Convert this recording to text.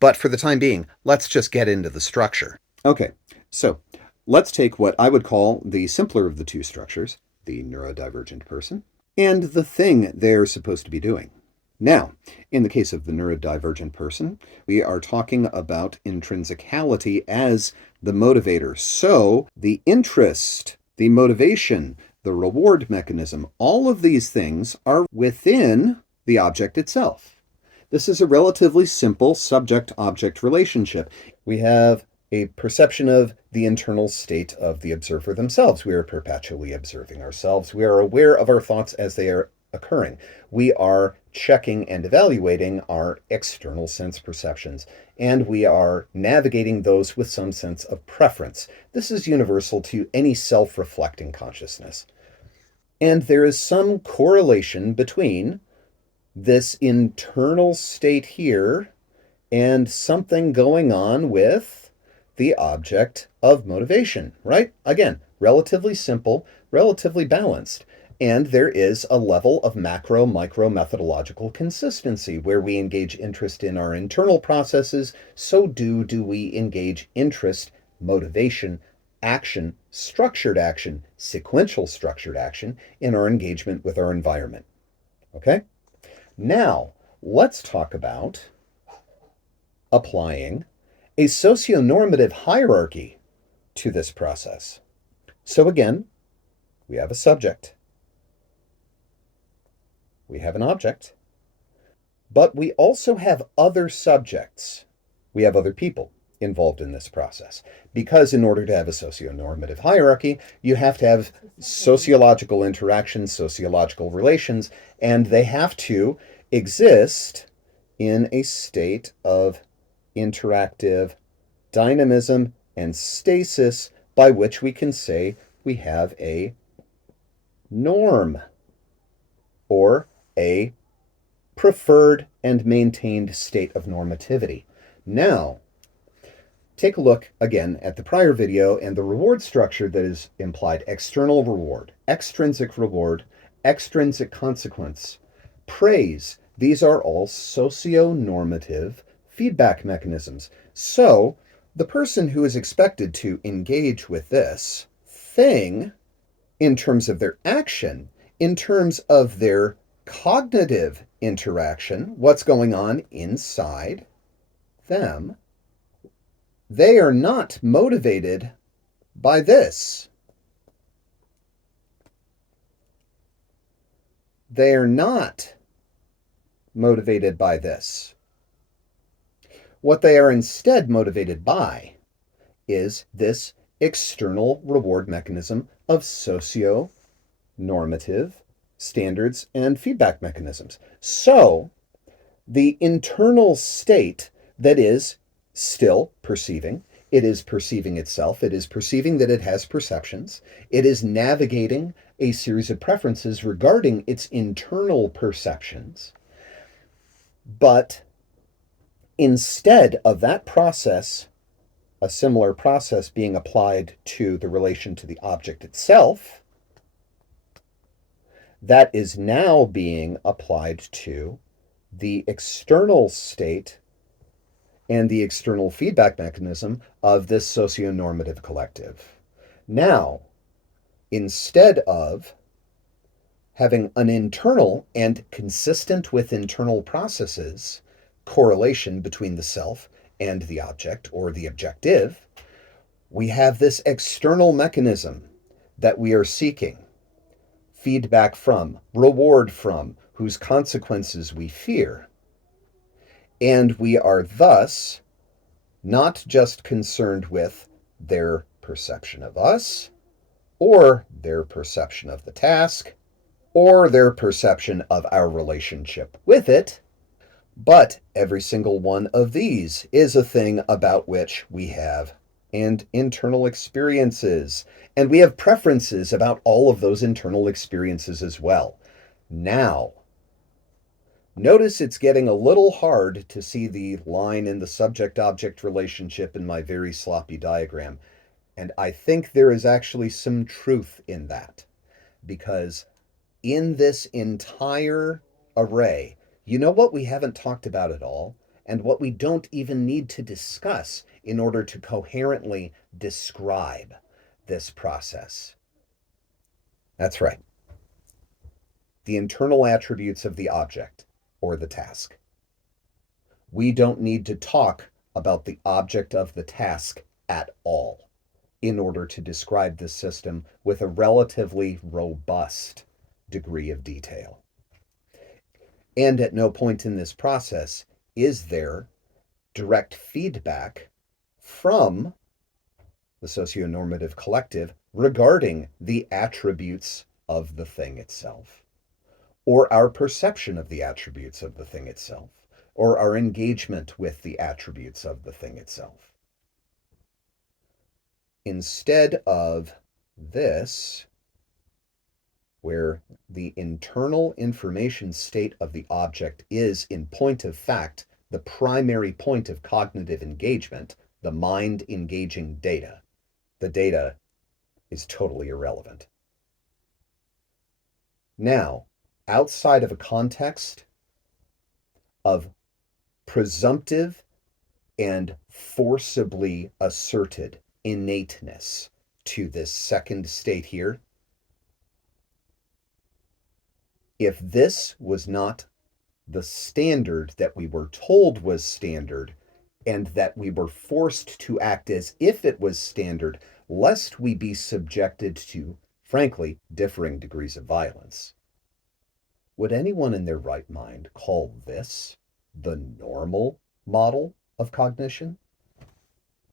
But for the time being, let's just get into the structure. Okay, so let's take what I would call the simpler of the two structures, the neurodivergent person, and the thing they're supposed to be doing. Now, in the case of the neurodivergent person, we are talking about intrinsicality as the motivator. So, the interest, the motivation, the reward mechanism, all of these things are within the object itself. This is a relatively simple subject-object relationship. We have a perception of the internal state of the observer themselves. We are perpetually observing ourselves. We are aware of our thoughts as they are occurring. We are checking and evaluating our external sense perceptions, and we are navigating those with some sense of preference. This is universal to any self-reflecting consciousness. And there is some correlation between this internal state here and something going on with the object of motivation, right? Again, relatively simple, relatively balanced. And there is a level of macro-micro methodological consistency where we engage interest in our internal processes. So do we engage interest, motivation, action, sequential structured action in our engagement with our environment. Okay? Now, let's talk about applying a socio-normative hierarchy to this process. So again, we have a subject, we have an object, but we also have other subjects. We have other people involved in this process. Because in order to have a socio-normative hierarchy, you have to have sociological interactions, sociological relations, and they have to exist in a state of interactive dynamism and stasis by which we can say we have a norm or a preferred and maintained state of normativity. Now, take a look again at the prior video and the reward structure that is implied: external reward, extrinsic consequence, praise. These are all socio-normative feedback mechanisms. So, the person who is expected to engage with this thing in terms of their action, in terms of their cognitive interaction, what's going on inside them, they are not motivated by this. They are not motivated by this. What they are instead motivated by is this external reward mechanism of socio-normative standards and feedback mechanisms. So, the internal state that is still perceiving, it is perceiving itself, it is perceiving that it has perceptions, it is navigating a series of preferences regarding its internal perceptions. But instead of that process, a similar process being applied to the relation to the object itself, that is now being applied to the external state and the external feedback mechanism of this socio-normative collective. Now, instead of having an internal and consistent with internal processes correlation between the self and the object or the objective, we have this external mechanism that we are seeking feedback from, reward from, whose consequences we fear. And we are thus not just concerned with their perception of us, or their perception of the task, or their perception of our relationship with it, but every single one of these is a thing about which we have and internal experiences, and we have preferences about all of those internal experiences as well. Now, notice it's getting a little hard to see the line in the subject-object relationship in my very sloppy diagram, and I think there is actually some truth in that, because in this entire array, you know what we haven't talked about at all? and what we don't even need to discuss in order to coherently describe this process. That's right. The internal attributes of the object or the task. We don't need to talk about the object of the task at all in order to describe this system with a relatively robust degree of detail. And at no point in this process is there direct feedback from the socionormative collective regarding the attributes of the thing itself, or our perception of the attributes of the thing itself, or our engagement with the attributes of the thing itself. Instead of this, where the internal information state of the object is, in point of fact, the primary point of cognitive engagement, the mind engaging data, the data is totally irrelevant. Now, outside of a context of presumptive and forcibly asserted innateness to this second state here, if this was not the standard that we were told was standard, and that we were forced to act as if it was standard, lest we be subjected to, frankly, differing degrees of violence, would anyone in their right mind call this the normal model of cognition?